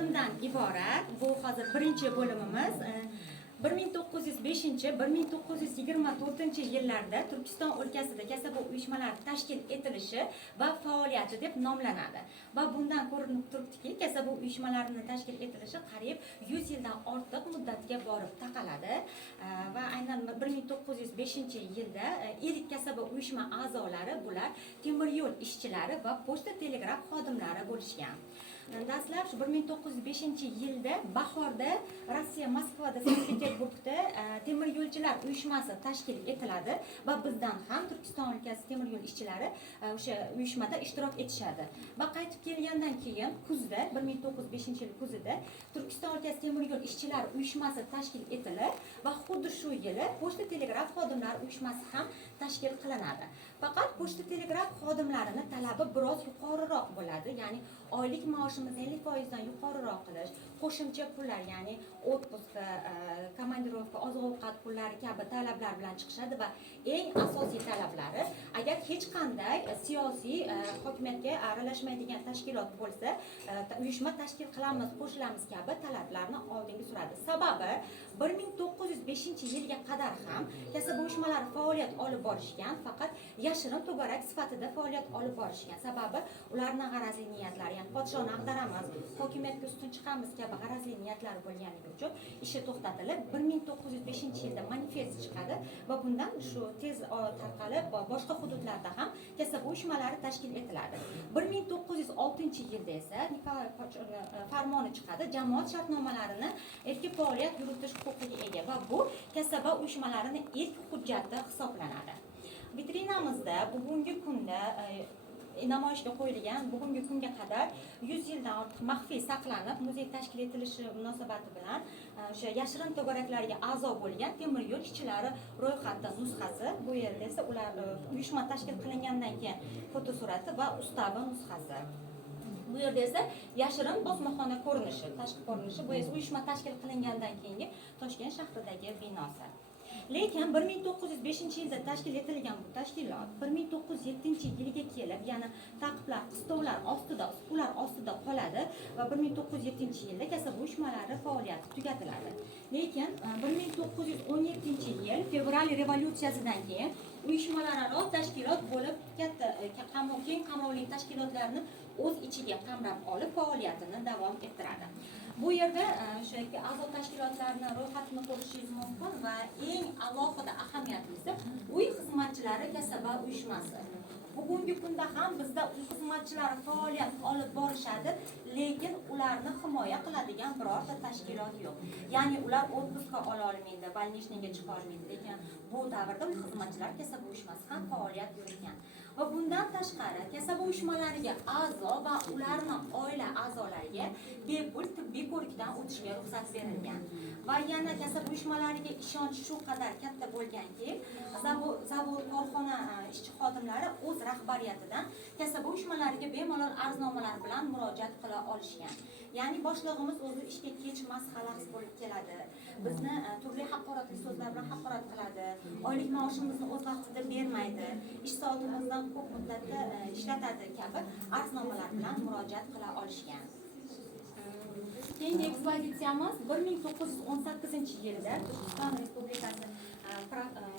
bo'limdan iborat. Bu hozir birinchi bo'limimiz. 1905-1924 yillarda Turkiston o'lkasida kasaba uyushmalari tashkil etilishi va faoliyati deb nomlanadi. Va bundan ko'rinib turibdiki, kasaba uyushmalarining tashkil etilishi qariyb 100 yildan ortiq muddatga borib taqaladi. Va aynan 1905-yilda ilk kasaba uyushma a'zolari bular temir yo'l ishchilari va pochta telegraf xodimlari bo'lishgan. Dastlab 1905-yilda bahorda Rossiya Moskvada, Sankt-Peterburgda temir yo'lchilar uyushmasi tashkil etiladi va bizdan ham Turkiston o'lkasi temir yo'l ishchilari o'sha uyushmada ishtirok etishadi. Va qaytib kelgandan keyin kuzda 1905-yil kuzida Turkiston o'lkasi temir yo'l ishchilari uyushmasi tashkil etilib va xuddi shu yili pochta telegraf xodimlari uyushmasi ham tashkil qilinadi. Faqat pochta telegraf xodimlarining talabi biroz yuqoriroq bo'ladi, ya'ni oylik maoshimizni 50% dan yuqoriroq qilish, qo'shimcha pullar, ya'ni otpuska, komandirovka, oziq-ovqat pullari kabi talablar bilan chiqishadi va eng asosiy talablari, agar hech qanday siyosiy hokimiyatga aralashmaydigan tashkilot bo'lsa, uyushma tashkil qilamiz, qo'shilamiz kabi talablarni oldinga suradi. Sababi 1905-yilga qadar ham kasaba uyushmalari faoliyat olib borishgan, faqat yashirin to'garak sifatida faoliyat olib borishgan. Sababi ularning g'arazli niyatlari, ya'ni podshoni ag'daramiz, hokimiyatga ustun chiqamiz kabi g'arazli niyatlari bo'lganligi uchun ishi to'xtatilib, 1905-yilda manifest chiqadi va bundan shu tez tarqalib boshqa hududlarda ham kasaba uyushmalari tashkil etiladi. 1906-yilda esa Nikolay farmoni chiqadi, jamoat shartnomalarini erkin faoliyat yuritish huquqiga ega va bu kasaba uyushmalarining ilk hujjati hisoblanadi. Vitrinamizda bugungi kunda namoyishga qo'yilgan, bugungi kunga qadar 100 yildan ortiq maxfiy saqlanib, muzey tashkil etilishi munosabati bilan o'sha yashirin to'garaklarga a'zo bo'lgan temir yo'l ishchilari ro'yxati nusxasi, bu yerda esa ular uyushma tashkil qilingandan keyin fotosurati va ustavi nusxasi. Bu yerda esa yashirin bosmaxona ko'rinishi, tashqi ko'rinishi, bu esa uyushma tashkil qilingandan keyingi Toshkent shahridagi binosi. Lekin 1905-yilda tashkil etilgan bu tashkilot 1907-yilga kelib, ya'ni taqiblar, qistovlar ostida, ular ostida qoladi va 1907-yilda kasaba uyushmalari faoliyati tugatiladi. Lekin 1917-yil fevral revolyutsiyasidan keyin uyushmalararo tashkilot bo'lib katta keng qamrovli tashkilotlarni o'z ichiga qamrab olib faoliyatini davom ettiradi. Bu yerda o'sha a'zo tashkilotlarning ro'yxatini ko'rishingiz mumkin va eng alohida ahamiyatlisi uy xizmatchilari kasaba uyushmasi. Bugungi kunda ham bizda uy xizmatchilari faoliyat olib borishadi, lekin ularni himoya qiladigan birorta tashkilot yo'q. Ya'ni ular otpuska ola olmaydi, больничныйga chiqa olmaydi, lekin bu davrda uy xizmatchilar kasaba uyushmasi ham faoliyat yuritgan. Va bundan tashqari kasaba uyushmalariga a'zo va ularning oila a'zolariga bepul tibbiy ko'rikdan o'tishga ruxsat berilgan. Va yana kasaba uyushmalariga ishonch shu qadar katta bo'lganki, zavod, korxona ishchi xodimlari o'z rahbariyatidan kasaba uyushmalariga bemalol arznomalar bilan murojaat qila olishgan. Ya'ni boshlig'imiz o'zi ishga kech masxalaqs bo'lib keladi. Bizni turli haqoratli so'zlar bilan haqorat qiladi. Oylik maoshimizni o'z vaqtida bermaydi. Ish soatimizdan ko'p muddatda ishlatadi kabi arznomalar bilan murojaat qila olishgan. Keyingi ekspozitsiyamiz 1918-yilda Turkiston Respublikasi